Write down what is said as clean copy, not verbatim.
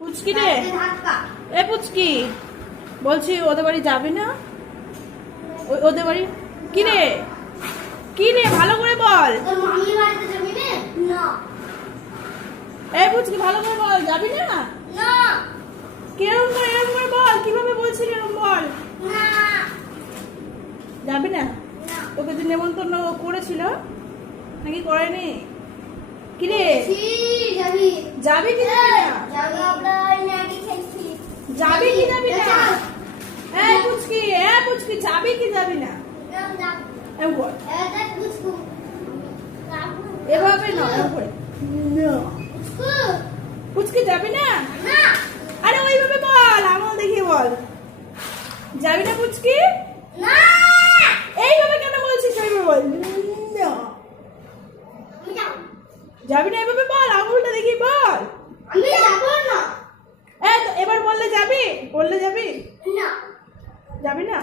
পুচকি রে, এ পুচকি, বলছি ওদের বাড়ি যাবি না? ওদের বাড়ি কি রে? কি রে, ভালো করে বল। এ পুচকি, ভালো করে বল, যাবি না? কিরকম করে, এরকম করে বল, কিভাবে বলছিস এরকম বল। যাবি না? তোকে যে নেমন্তন্ন করেছিল নাকি করেনি? কি রে, যাবি কি যাবি না? যাবি কি যাবি না? পুচকি, পুচকি, যাবি কি যাবি না? এভাবে না, পুচকি যাবি না? আরে ওইভাবে বল, আমল দেখিয়ে বল। যাবি না পুচকি? এইভাবে কেন বলছিস? ওইভাবে বল। যাবি না, এভাবে বল, আঙুলটা দেখি বল। এবার বললে যাবি? বললে যাবি? যাবি না?